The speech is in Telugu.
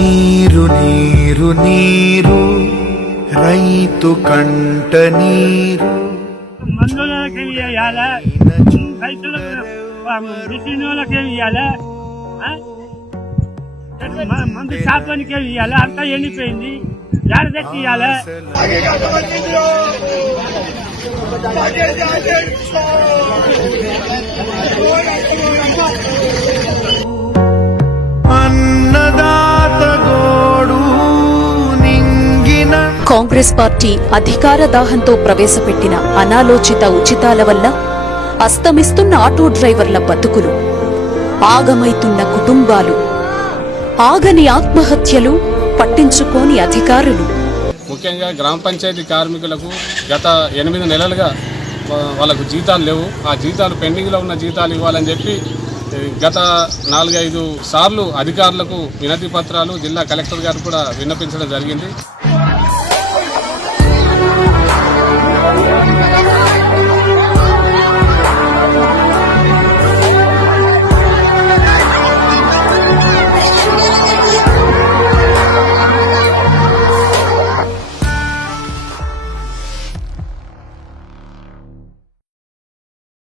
నీరు నీరు నీరు రైతు కంట నీరు మందులకి ఇవ్వాలి, రైతులకు మిషన్లకి ఇవ్వాలి, మందు షాపులకి ఇవ్వాలి. అంతా ఎండిపోయింది, జాడ తెచ్చి ఇవ్వాలి. కాంగ్రెస్ పార్టీ అధికార దాహంతో ప్రవేశపెట్టిన అనాలోచిత ఉచితాల వల్ల అస్తమిస్తున్న ఆటో డ్రైవర్ల బతుకులు, ఆగమైతున్న కుటుంబాలు, ఆగని ఆత్మహత్యలు, పట్టించుకోని అధికారులు. ముఖ్యంగా గ్రామ పంచాయతీ కార్మికులకు గత 8 నెలలుగా వాళ్ళకు జీతాలు లేవు. ఆ జీతాలు పెండింగ్లో ఉన్న జీతాలు ఇవ్వాలని చెప్పి గత 4-5 సార్లు అధికారులకు వినతి పత్రాలు జిల్లా కలెక్టర్ గారు కూడా విన్నపించడం జరిగింది.